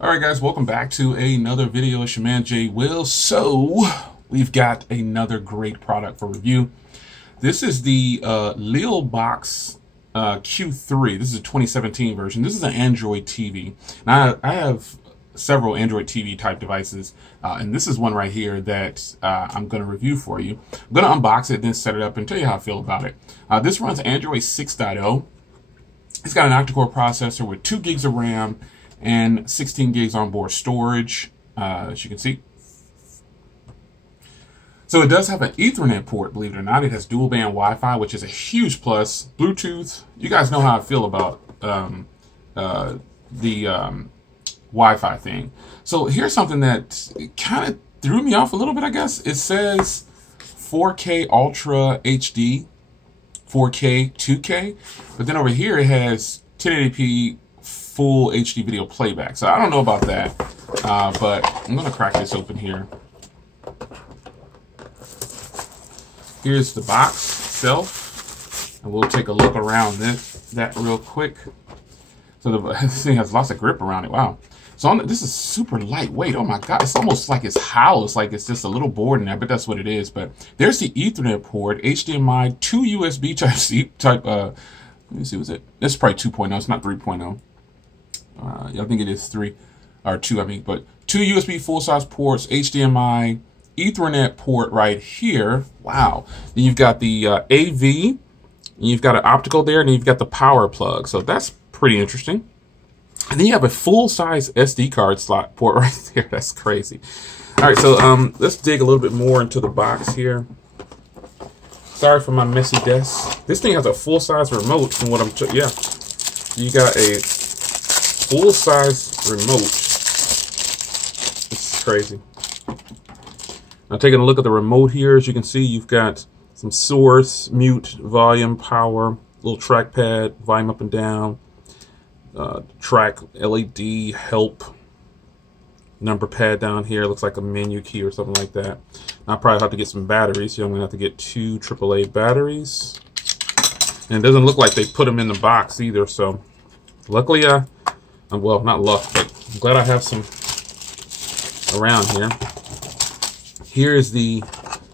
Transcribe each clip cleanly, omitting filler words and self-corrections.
Alright guys, welcome back to another video. It's your man Jay Will. So we've got another great product for review. This is the LeelBox Q3. This is a 2017 version. This is an Android TV. Now I have several Android TV type devices, and this is one right here that I'm going to review for you. I'm going to unbox it, then set it up and tell you how I feel about it. This runs Android 6.0. It's got an octa-core processor with 2 gigs of RAM and 16 gigs onboard storage, as you can see. So it does have an Ethernet port, believe it or not. It has dual band Wi-Fi, which is a huge plus. Bluetooth, you guys know how I feel about the Wi-Fi thing. So here's something that kind of threw me off a little bit, I guess. It says 4K Ultra HD, 4K, 2K, but then over here it has 1080p full HD video playback. So I don't know about that, but I'm gonna crack this open here. Here's the box itself, and we'll take a look around that real quick. So this thing has lots of grip around it. Wow. So this is super lightweight. Oh my God, it's almost like it's hollow. It's like it's just a little board in there, but that's what it is. But there's the Ethernet port, HDMI, 2 USB Type-C type. Let me see, was it? It's probably 2.0. It's not 3.0. I think it is 3 or 2. I mean, but 2 USB full-size ports, HDMI, Ethernet port right here. Wow. Then you've got the AV. You've got an optical there, and you've got the power plug. So that's pretty interesting. And then you have a full-size SD card slot port right there. That's crazy. All right, so let's dig a little bit more into the box here. Sorry for my messy desk. This thing has a full-size remote from what I'm... Yeah, you got a full-size remote. This is crazy. Now taking a look at the remote here, as you can see, you've got some source, mute, volume, power, little trackpad, volume up and down. Track LED help number pad down here. Looks like a menu key or something like that. I'll probably have to get some batteries. So I'm gonna have to get 2 AAA batteries, and it doesn't look like they put them in the box either. So luckily, well, not luck, but I'm glad I have some around here. Here is the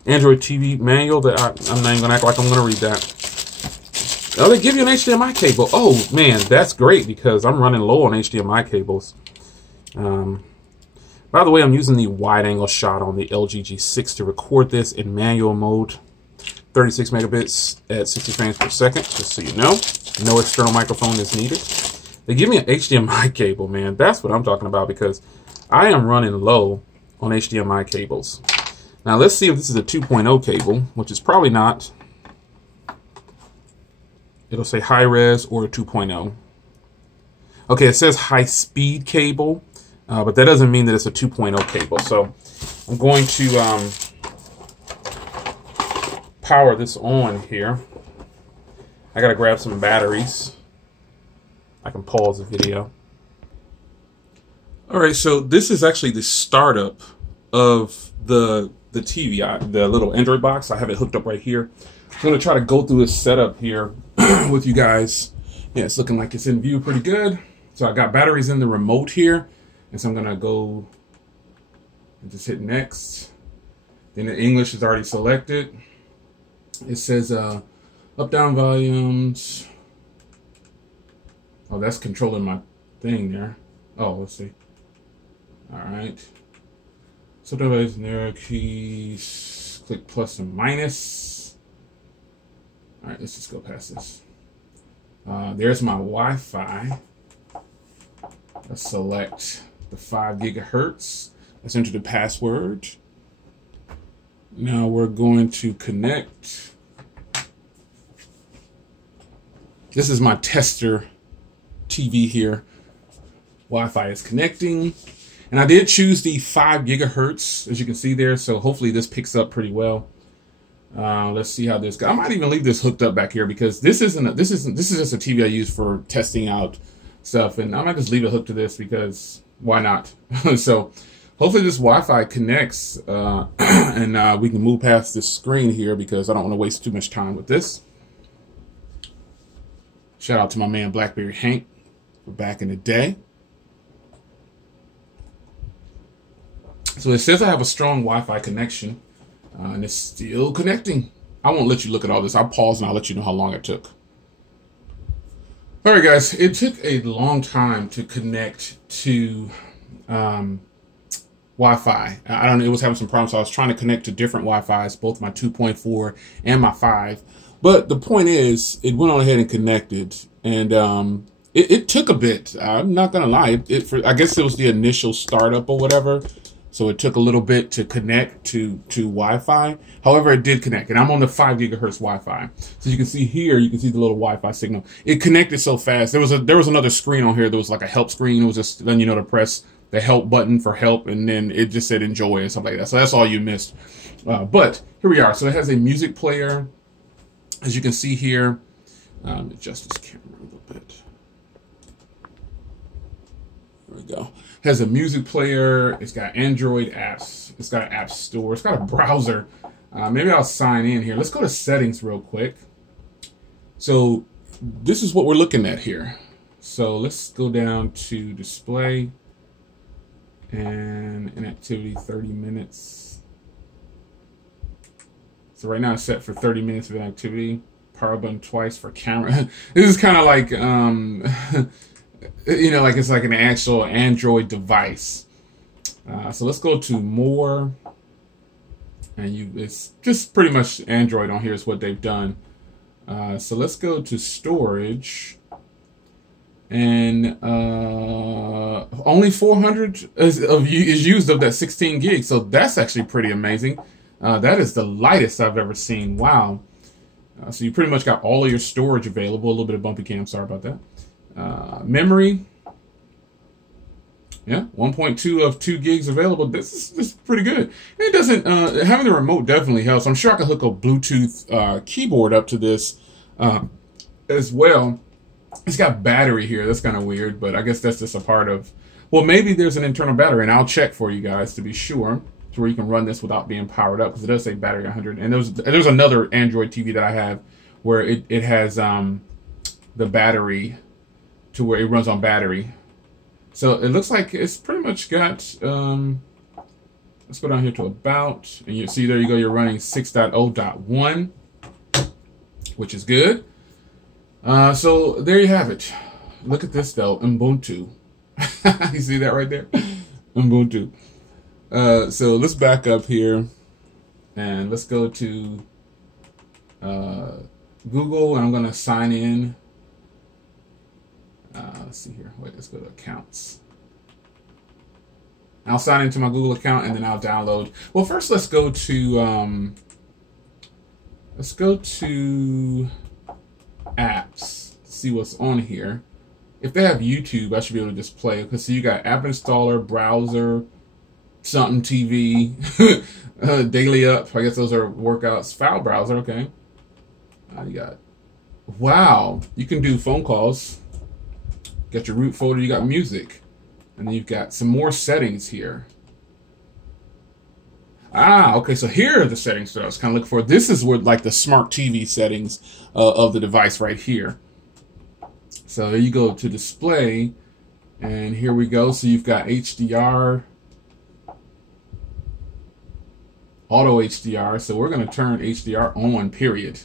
Android TV manual that I'm not even gonna act like I'm gonna read that. Oh, they give you an HDMI cable. Oh, man, that's great because I'm running low on HDMI cables. By the way, I'm using the wide-angle shot on the LG G6 to record this in manual mode. 36 megabits at 60 frames per second, just so you know. No external microphone is needed. They give me an HDMI cable, man. That's what I'm talking about because I am running low on HDMI cables. Now, let's see if this is a 2.0 cable, which is probably not. It'll say high res or 2.0. Okay, it says high speed cable, but that doesn't mean that it's a 2.0 cable. So I'm going to power this on here. I gotta grab some batteries. I can pause the video. All right, so this is actually the startup of the TV, the little Android box. I have it hooked up right here. I'm gonna try to go through this setup here with you guys. Yeah, it's looking like it's in view pretty good. So I got batteries in the remote here, and so I'm gonna go and just hit next. Then the English is already selected. It says up down volumes. Oh, that's controlling my thing there. Oh, let's see. All right. So device narrow keys. Click plus and minus. All right, let's just go past this. There's my Wi-Fi. Let's select the 5 gigahertz. Let's enter the password. Now we're going to connect. This is my tester TV here. Wi-Fi is connecting. And I did choose the 5 gigahertz, as you can see there. So hopefully this picks up pretty well. Let's see how this goes. I might even leave this hooked up back here because this is just a TV I use for testing out stuff, and I might just leave it hooked to this because why not? So hopefully this Wi-Fi connects, and we can move past this screen here because I don't want to waste too much time with this. Shout out to my man BlackBerry Hank for back in the day. So it says I have a strong Wi-Fi connection, and it's still connecting. I won't let you look at all this. I'll pause and I'll let you know how long it took. All right, guys, it took a long time to connect to Wi-Fi. I don't know, it was having some problems. So I was trying to connect to different Wi-Fis, both my 2.4 and my 5. But the point is, it went on ahead and connected, and it took a bit. I'm not gonna lie. I guess it was the initial startup or whatever, so it took a little bit to connect to Wi-Fi. However, it did connect, and I'm on the 5 gigahertz Wi-Fi. So you can see here, you can see the little Wi-Fi signal. It connected so fast. There was another screen on here. There was like a help screen. It was just then to press the help button for help, and then it just said enjoy and stuff like that. So that's all you missed. But here we are. So it has a music player. As you can see here, adjust this camera a little bit. There we go. It has a music player. It's got Android apps. It's got an app store. It's got a browser. Maybe I'll sign in here. Let's go to settings real quick. So this is what we're looking at here. So let's go down to display and inactivity 30 minutes. So right now it's set for 30 minutes of inactivity. Power button twice for camera. This is kind of like, like it's like an actual Android device. So let's go to more. And it's just pretty much Android on here is what they've done. So let's go to storage. And only 400 is used of that 16 gigs. So that's actually pretty amazing. That is the lightest I've ever seen. Wow. So you pretty much got all of your storage available. A little bit of bumpy cam. Sorry about that. Memory. Yeah, 1.2 of 2 gigs available. This is pretty good. It doesn't, having the remote definitely helps. I'm sure I could hook a Bluetooth keyboard up to this as well. It's got battery here. That's kind of weird, but I guess that's just a part of, well, maybe there's an internal battery, and I'll check for you guys to be sure, to where you can run this without being powered up, because it does say battery 100. And there's another Android TV that I have where it has the battery to where it runs on battery. So it looks like it's pretty much got, let's go down here to about, and you see there you go, you're running 6.0.1, which is good. So there you have it. Look at this though, Ubuntu. You see that right there? Ubuntu. So let's back up here and let's go to Google, and I'm going to sign in. Let's see here. Wait, let's go to accounts. I'll sign into my Google account and then I'll download. Well, first let's go to apps. See what's on here. If they have YouTube, I should be able to just play it. Because see, you got app installer, browser, something TV, daily up. I guess those are workouts. File browser, okay. You got, wow, you can do phone calls. Got your root folder, you got music. And then you've got some more settings here. Ah, okay, so here are the settings that I was kind of looking for. This is where, like, the smart TV settings of the device right here. So there you go to display, and here we go. So you've got HDR, auto HDR. So we're going to turn HDR on, period.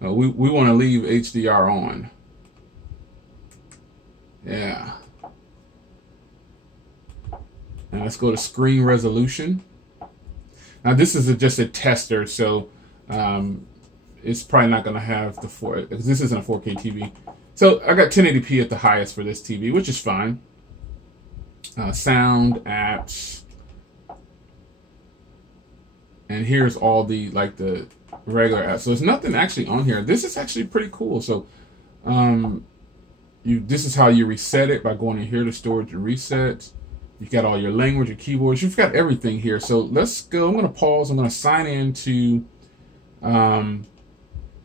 We want to leave HDR on. Yeah. Now let's go to screen resolution. Now this is just a tester, so it's probably not going to have the because this isn't a 4K TV. So I got 1080p at the highest for this TV, which is fine. Sound, apps, and here's all the the regular apps. So there's nothing actually on here. This is actually pretty cool. So this is how you reset it, by going in here to storage and reset. You got all your language, your keyboards. You've got everything here. So let's go. I'm going to pause. I'm going to sign into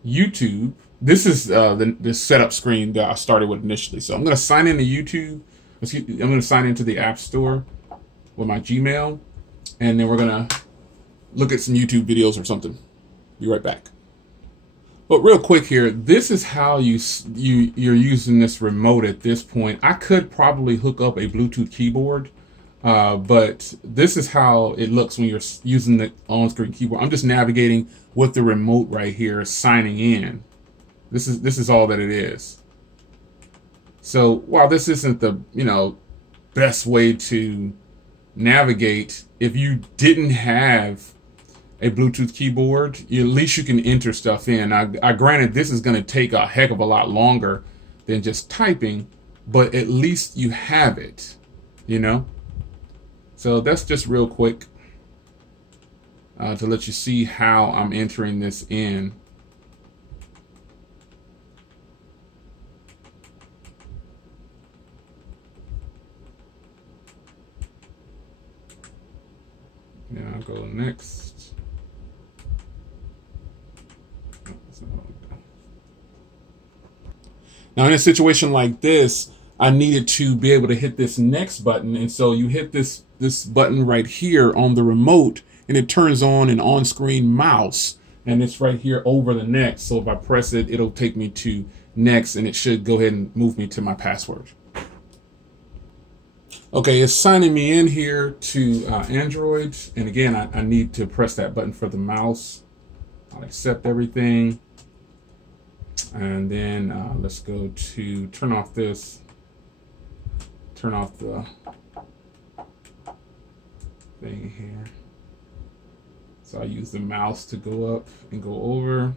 YouTube. This is the setup screen that I started with initially. So I'm going to sign into YouTube. I'm going to sign into the App Store with my Gmail, and then we're going to look at some YouTube videos or something. Be right back. But real quick here, this is how you're using this remote at this point. I could probably hook up a Bluetooth keyboard But this is how it looks when you're using the on-screen keyboard. I'm just navigating with the remote right here, signing in. This is all that it is. So while this isn't the, you know, best way to navigate, if you didn't have a Bluetooth keyboard, at least you can enter stuff in. I granted this is going to take a heck of a lot longer than just typing, but at least you have it, you know. So that's just real quick to let you see how I'm entering this in. Yeah, I'll go next. Now, in a situation like this, I needed to be able to hit this next button, and so you hit this button right here on the remote, and it turns on an on-screen mouse, and it's right here over the next. So if I press it, it'll take me to next, and it should go ahead and move me to my password. Okay, it's signing me in here to Android, and again, I need to press that button for the mouse. I'll accept everything, and then let's go to turn off this. Turn off the thing here. So I use the mouse to go up and go over.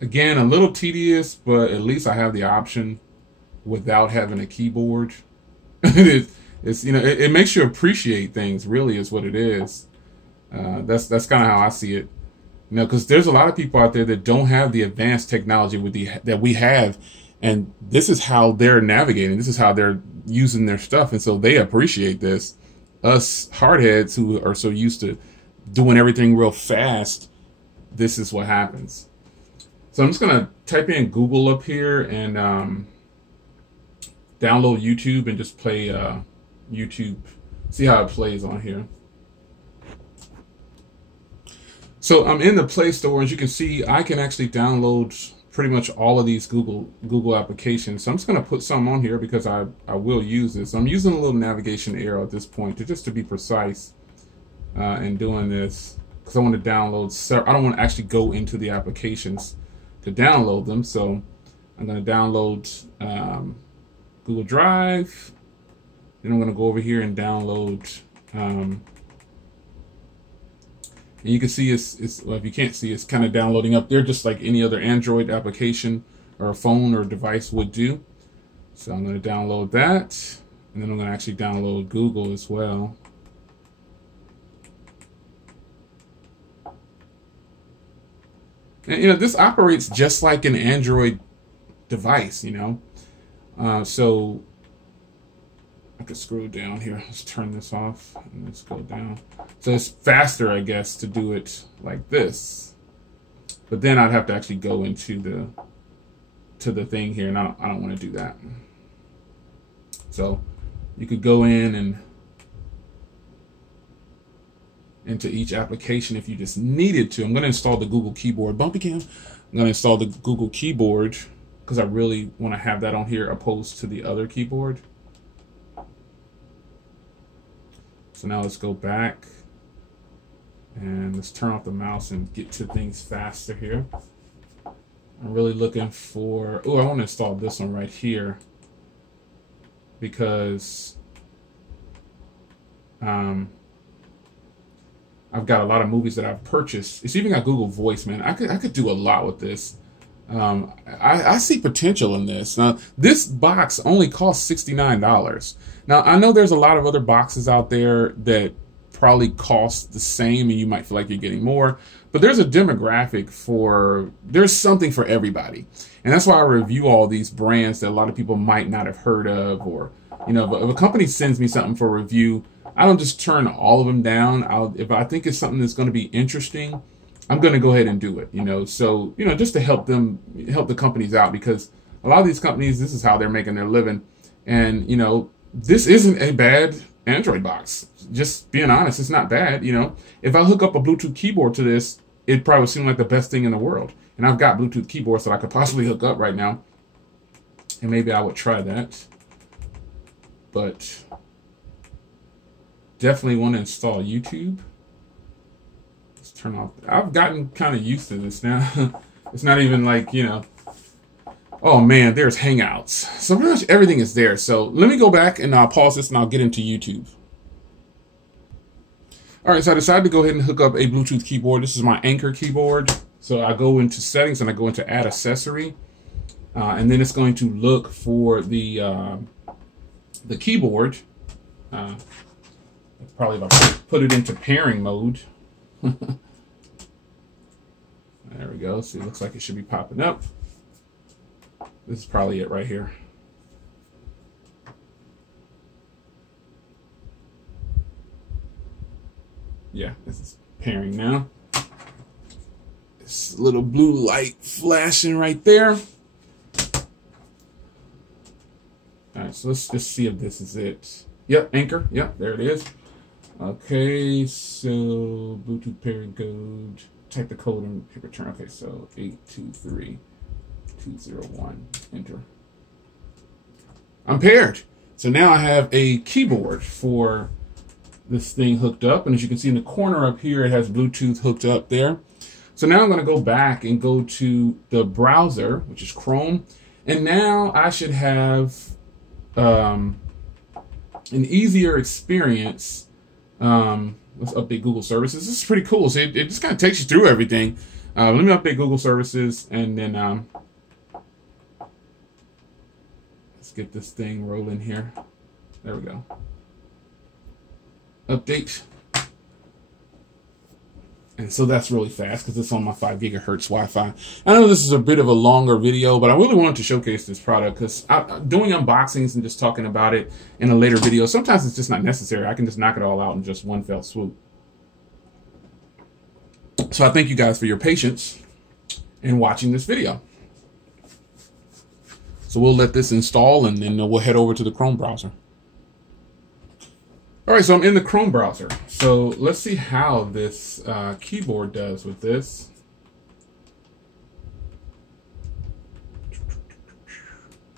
Again, a little tedious, but at least I have the option without having a keyboard. It's you know, it makes you appreciate things, really, is what it is. That's kind of how I see it. You know, because there's a lot of people out there that don't have the advanced technology that we have, and this is how they're navigating. This is how they're using their stuff, and so they appreciate this. Us hardheads who are so used to doing everything real fast, this is what happens. So I'm just gonna type in Google up here and download YouTube and just play YouTube. See how it plays on here. So I'm in the Play Store, as you can see, I can actually download pretty much all of these Google applications. So I'm just going to put some on here because I will use this. I'm using a little navigation arrow at this point just to be precise in doing this, because I want to download. I don't want to actually go into the applications to download them. So I'm going to download Google Drive. Then I'm going to go over here and download. And you can see well, if you can't see, it's kind of downloading up there just like any other Android application or a phone or device would do. So I'm going to download that, and then I'm going to actually download Google as well. And you know, this operates just like an Android device, you know. So I could scroll down here. Let's turn this off and let's go down. So it's faster, I guess, to do it like this. But then I'd have to actually go into the thing here, and I don't want to do that. So you could go in and into each application if you just needed to. I'm going to install the Google keyboard. Bumpy cam. I'm going to install the Google keyboard because I really want to have that on here opposed to the other keyboard. So now let's go back and let's turn off the mouse and get to things faster here. I'm really looking for, oh, I want to install this one right here because I've got a lot of movies that I've purchased. It's even got Google Voice, man. I could do a lot with this. I see potential in this. Now, this box only costs $69. Now, I know there's a lot of other boxes out there that probably cost the same and you might feel like you're getting more, but there's a demographic there's something for everybody. And that's why I review all these brands that a lot of people might not have heard of, or, you know, if a company sends me something for review, I don't just turn all of them down. If I think it's something that's going to be interesting, I'm going to go ahead and do it, you know. So, you know, just to help the companies out, because a lot of these companies, this is how they're making their living. And, you know, this isn't a bad Android box. Just being honest, it's not bad, you know. If I hook up a Bluetooth keyboard to this, it probably seem like the best thing in the world. And I've got Bluetooth keyboards that I could possibly hook up right now. And maybe I would try that. But definitely want to install YouTube. Let's turn off. I've gotten kind of used to this now. It's not even like, you know, oh man, there's Hangouts. So pretty much everything is there. So let me go back and I'll pause this and I'll get into YouTube. All right, so I decided to go ahead and hook up a Bluetooth keyboard. This is my Anchor keyboard. So I go into settings and I go into add accessory. And then it's going to look for the keyboard. Probably if I put it into pairing mode. There we go. See, it looks like it should be popping up. This is probably it right here. Yeah, this is pairing now. This little blue light flashing right there. All right, so let's just see if this is it. Yep, Anchor. Yep, there it is. Okay, so Bluetooth pairing code. Type the code and hit return. Okay, so 823201. Enter. I'm paired. So now I have a keyboard for this thing hooked up, and as you can see in the corner up here, it has Bluetooth hooked up there. So now I'm going to go back and go to the browser, which is Chrome, and now I should have an easier experience. Let's update Google services. This is pretty cool. So it just kind of takes you through everything. Let me update Google services, and then let's get this thing rolling here. There we go. Update. And so that's really fast because it's on my 5 gigahertz Wi-Fi. I know this is a bit of a longer video, but I really wanted to showcase this product because doing unboxings and just talking about it in a later video, sometimes it's just not necessary. I can just knock it all out in just one fell swoop. So I thank you guys for your patience in watching this video. So we'll let this install and then we'll head over to the Chrome browser. All right, so I'm in the Chrome browser. So let's see how this keyboard does with this.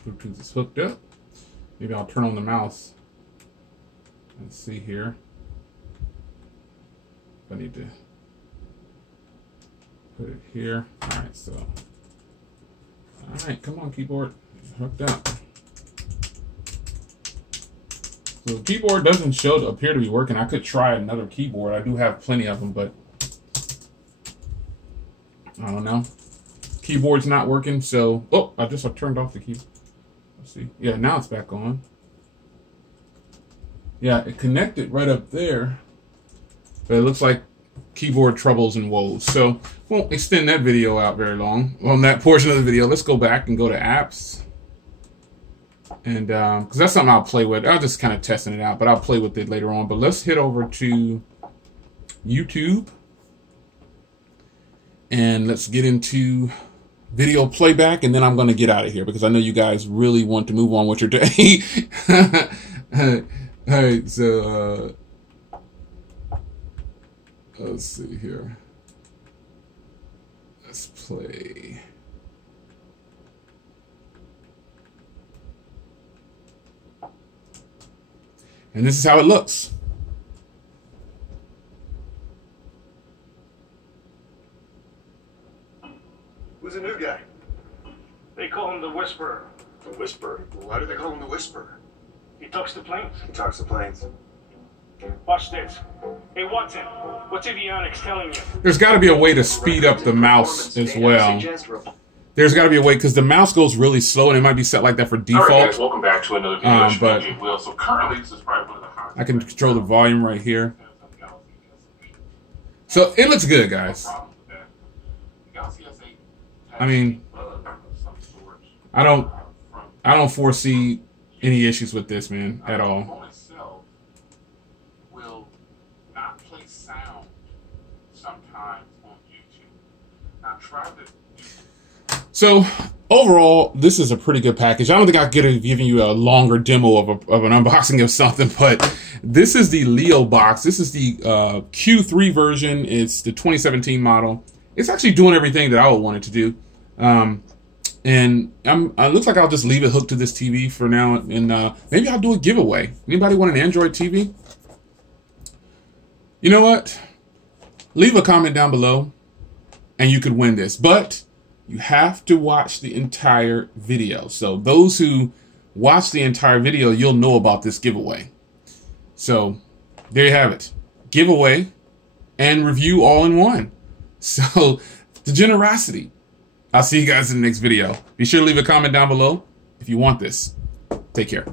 Bluetooth is hooked up. Maybe I'll turn on the mouse. Let's see here. I need to put it here. All right, so. All right, come on, keyboard. It's hooked up. So the keyboard doesn't appear to be working. I could try another keyboard. I do have plenty of them, but I don't know. Keyboard's not working, so I turned off the keyboard. Let's see. Yeah, now it's back on. Yeah, it connected right up there, but it looks like keyboard troubles and woes. So won't extend that video out very long on that portion of the video. Let's go back and go to apps. And because that's something I'll play with. I'm just kind of testing it out, but I'll play with it later on. But let's head over to YouTube. And let's get into video playback. And then I'm going to get out of here because I know you guys really want to move on with your day. All right, so let's see here. Let's play. And this is how it looks. Who's the new guy? They call him the Whisperer. The Whisperer? Why do they call him the Whisperer? He talks to planes. He talks to planes. Watch this. Hey, Watson, what's avionics telling you? There's got to be a way to speed up the mouse as well. There's got to be a way because the mouse goes really slow and it might be set like that for default. All right, guys, welcome back to another video. But So currently, this is probably one of the highest. I can control the volume right here. So it looks good, guys. I mean, I don't foresee any issues with this, man, at all. Will not play sound sometimes on YouTube. Now try to. So overall, this is a pretty good package. I don't think I could have given you a longer demo of an unboxing of something, but this is the LeelBox. This is the Q3 version. It's the 2017 model. It's actually doing everything that I would want it to do. And it looks like I'll just leave it hooked to this TV for now, and maybe I'll do a giveaway. Anybody want an Android TV? You know what? Leave a comment down below and you could win this. But you have to watch the entire video. So those who watch the entire video, you'll know about this giveaway. So there you have it. Giveaway and review all in one. So the generosity. I'll see you guys in the next video. Be sure to leave a comment down below if you want this. Take care.